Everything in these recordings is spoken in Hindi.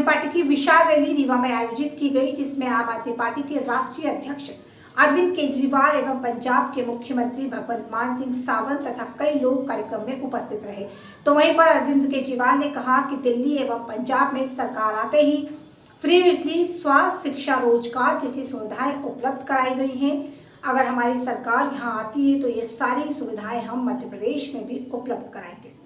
आदमी पार्टी की विशाल रैली रीवा में आयोजित की गई, जिसमें आम आदमी पार्टी के राष्ट्रीय अध्यक्ष अरविंद केजरीवाल एवं पंजाब के मुख्यमंत्री भगवंत मान सिंह सावंत तथा कई लोग कार्यक्रम में उपस्थित रहे। तो वहीं पर अरविंद केजरीवाल ने कहा कि दिल्ली एवं पंजाब में सरकार आते ही फ्री बिजली, स्वास्थ्य, शिक्षा, रोजगार जैसी सुविधाएं उपलब्ध कराई गई हैं। अगर हमारी सरकार यहाँ आती है तो ये सारी सुविधाएं हम मध्य प्रदेश में भी उपलब्ध कराएंगे।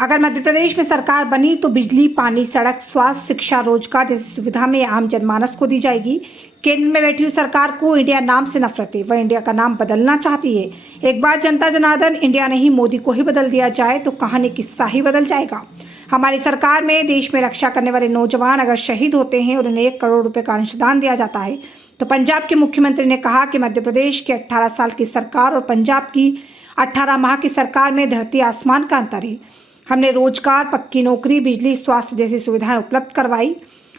अगर मध्य प्रदेश में सरकार बनी तो बिजली, पानी, सड़क, स्वास्थ्य, शिक्षा, रोजगार जैसी सुविधा में आम जनमानस को दी जाएगी। केंद्र में बैठी हुई सरकार को इंडिया नाम से नफरत है, वह इंडिया का नाम बदलना चाहती है। एक बार जनता जनार्दन इंडिया नहीं मोदी को ही बदल दिया जाए तो कहानी किस्सा ही बदल जाएगा। हमारी सरकार में देश में रक्षा करने वाले नौजवान अगर शहीद होते हैं और उन्हें 1 करोड़ रुपए का अंशदान दिया जाता है तो पंजाब के मुख्यमंत्री ने कहा कि मध्य प्रदेश की 18 साल की सरकार और पंजाब की 18 माह की सरकार में धरती आसमान का अंतर है। हमने रोजगार, पक्की नौकरी, बिजली, स्वास्थ्य जैसी सुविधाएं उपलब्ध करवाई।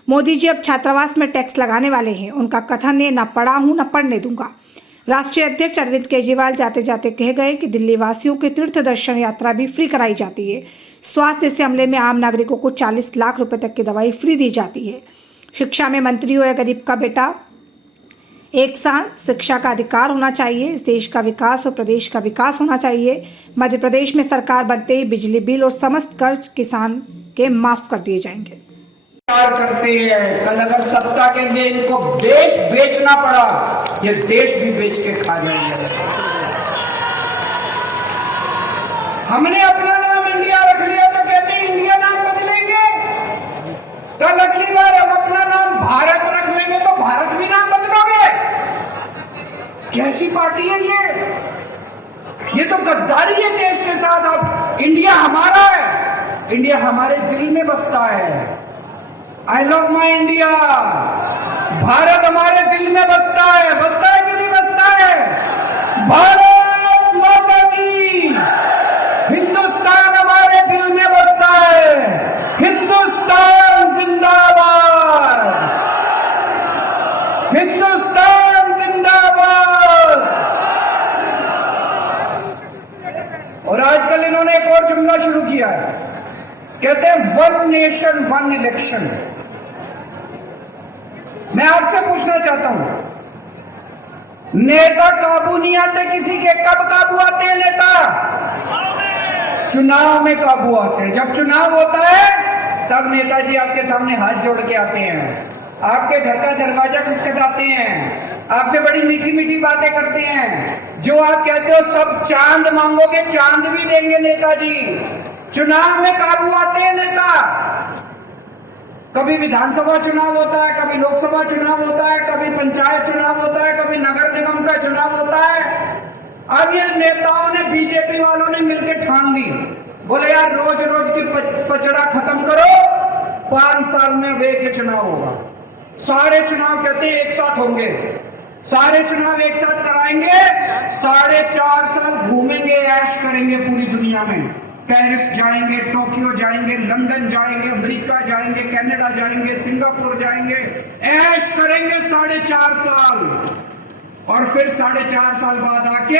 मोदी जी अब छात्रावास में टैक्स लगाने वाले हैं। उनका कथन है, न पढ़ा हूं न पढ़ने दूंगा। राष्ट्रीय अध्यक्ष अरविंद केजरीवाल जाते जाते कह गए कि दिल्ली वासियों की तीर्थ दर्शन यात्रा भी फ्री कराई जाती है। स्वास्थ्य जैसे हमले में आम नागरिकों को 40 लाख रुपए तक की दवाई फ्री दी जाती है। शिक्षा में मंत्री हो या गरीब का बेटा, एक साथ शिक्षा का अधिकार होना चाहिए। इस देश का विकास और प्रदेश का विकास होना चाहिए। मध्य प्रदेश में सरकार बनते ही बिजली बिल और समस्त कर्ज किसान के माफ कर दिए जाएंगे। करते हैं, कल अगर सत्ता के लिए इनको देश बेचना पड़ा, ये देश भी बेच के खा जाएंगे। हमने अपना नाम इंडिया रख लिया तो कहते हैं इंडिया नाम बदलेंगे। कल अगली बार हम अपना नाम भारत रख लेंगे तो भारत भी नाम बदलोगे। कैसी पार्टी है ये तो गद्दारी है देश के साथ। अब इंडिया हमारा है, इंडिया हमारे दिल में बसता है। I love my India. Bharat हमारे दिल में बसता है कि नहीं बसता है? भारत माता की, हिंदुस्तान हमारे दिल में बसता है। हिंदुस्तान जिंदाबाद, हिंदुस्तान जिंदाबाद। और आजकल इन्होंने एक और जुमला शुरू किया है, कहते हैं 1 नेशन 1 इलेक्शन। मैं आपसे पूछना चाहता हूं, नेता काबू नहीं आते किसी के, कब काबू आते हैं नेता? चुनाव में काबू आते हैं। जब चुनाव होता है तब नेताजी आपके सामने हाथ जोड़ के आते हैं, आपके घर का दरवाजा खटखटाते हैं, आपसे बड़ी मीठी मीठी बातें करते हैं। जो आप कहते हो सब चांद मांगोगे, चांद भी देंगे नेताजी। चुनाव में काबू आते हैं नेता। कभी विधानसभा चुनाव होता है, कभी लोकसभा चुनाव होता है, कभी पंचायत चुनाव होता है, कभी नगर निगम का चुनाव होता है। अब ये नेताओं ने, बीजेपी वालों ने मिलकर ठान ली, बोले यार रोज रोज की पचड़ा खत्म करो, 5 साल में अब एक चुनाव होगा। सारे चुनाव कहते हैं एक साथ होंगे, सारे चुनाव एक साथ कराएंगे, 4.5 साल घूमेंगे, ऐश करेंगे पूरी दुनिया में। पेरिस जाएंगे, टोक्यो जाएंगे, लंदन जाएंगे, अमेरिका जाएंगे, कनाडा जाएंगे, सिंगापुर जाएंगे, ऐश करेंगे 4.5 साल। और फिर 4.5 साल बाद आके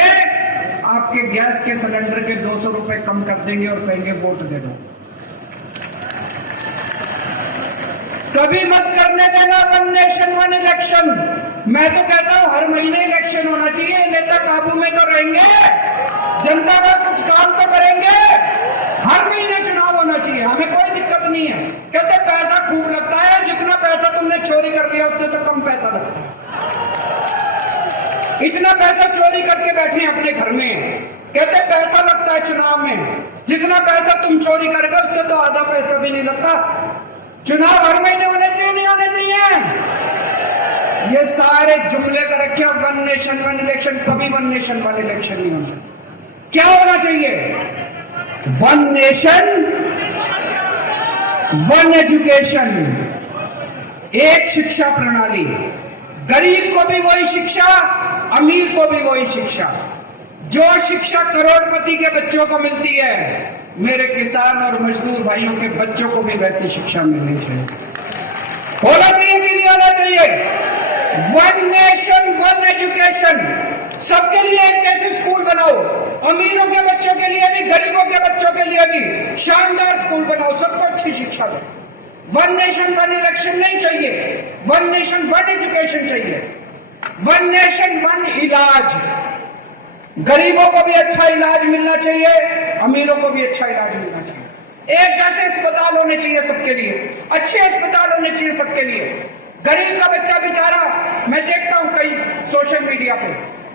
आपके गैस के सिलेंडर के 200 रुपए कम कर देंगे और कहेंगे वोट दे दो। कभी मत करने देना 1 नेशन 1 इलेक्शन। मैं तो कहता हूं हर महीने इलेक्शन होना चाहिए। नेता काबू में तो रहेंगे, जनता का कुछ काम तो करेंगे। हर महीने चुनाव होना चाहिए, हमें कोई दिक्कत नहीं है। कहते पैसा खूब लगता है, जितना पैसा तुमने चोरी कर लिया उससे तो कम पैसा लगता है। इतना पैसा चोरी करके बैठे हैं अपने घर में, कहते पैसा लगता है चुनाव में। जितना पैसा तुम चोरी करके उससे तो आधा पैसा भी नहीं लगता। चुनाव हर महीने होने चाहिए, नहीं होने चाहिए? ये सारे जुमले कर रखे 1 नेशन 1 इलेक्शन। कभी 1 नेशन 1 इलेक्शन नहीं होना चाहिए। क्या होना चाहिए? 1 नेशन 1 एजुकेशन, एक शिक्षा प्रणाली। गरीब को भी वही शिक्षा, अमीर को भी वही शिक्षा। जो शिक्षा करोड़पति के बच्चों को मिलती है, मेरे किसान और मजदूर भाइयों के बच्चों को भी वैसी शिक्षा मिलनी चाहिए। होना चाहिए कि नहीं होना चाहिए? 1 नेशन 1 एजुकेशन। सबके लिए एक जैसे स्कूल बनाओ, अमीरों के बच्चों के लिए भी, गरीबों के बच्चों के लिए भी शानदार स्कूल बनाओ, सबको अच्छी शिक्षा दो। वन नेशन वन इलेक्शन नहीं चाहिए, वन नेशन वन एजुकेशन चाहिए, वन नेशन वन इलाज। गरीबों को भी अच्छा इलाज मिलना चाहिए, अमीरों को भी अच्छा इलाज मिलना चाहिए। एक जैसे अस्पताल होने चाहिए सबके लिए, अच्छे अस्पताल होने चाहिए सबके लिए। गरीब का बच्चा बेचारा, मैं देखता हूं कई सोशल मीडिया पे,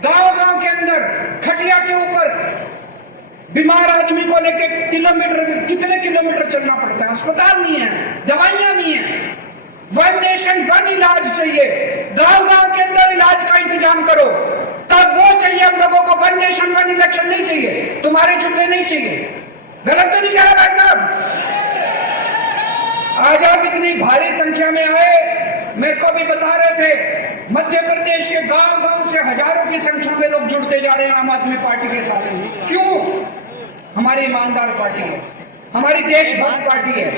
गांव-गांव के अंदर खटिया के ऊपर बीमार आदमी को लेके कितने किलोमीटर चलना पड़ता है, अस्पताल नहीं है, दवाइयां नहीं है। वन नेशन वन इलाज चाहिए, गांव-गांव के अंदर इलाज का इंतजाम करो। तब वो चाहिए हम लोगों को, वन नेशन वन इलेक्शन नहीं चाहिए, तुम्हारे जुमले नहीं चाहिए। गलत तो नहीं कह रहा भाई साहब? आज आप इतनी भारी संख्या में आए, मेरे को भी बता रहे थे मध्य प्रदेश के गांव-गांव से हजारों की संख्या में लोग जुड़ते जा रहे हैं आम आदमी पार्टी के साथ। क्यों? हमारी ईमानदार पार्टी है, हमारी देशभक्त पार्टी है।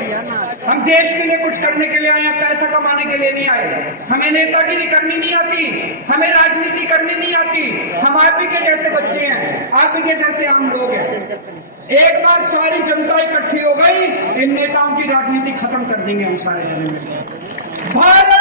हम देश के लिए कुछ करने के लिए आए हैं, पैसा कमाने के लिए नहीं आए। हमें नेतागिरी करनी नहीं आती, हमें राजनीति करनी नहीं आती। हम आप ही के जैसे बच्चे हैं, आप ही के जैसे हम लोग हैं। एक बार सारी जनता इकट्ठी हो गई, इन नेताओं की राजनीति खत्म कर देंगे हम सारे जने मिलकर। भारत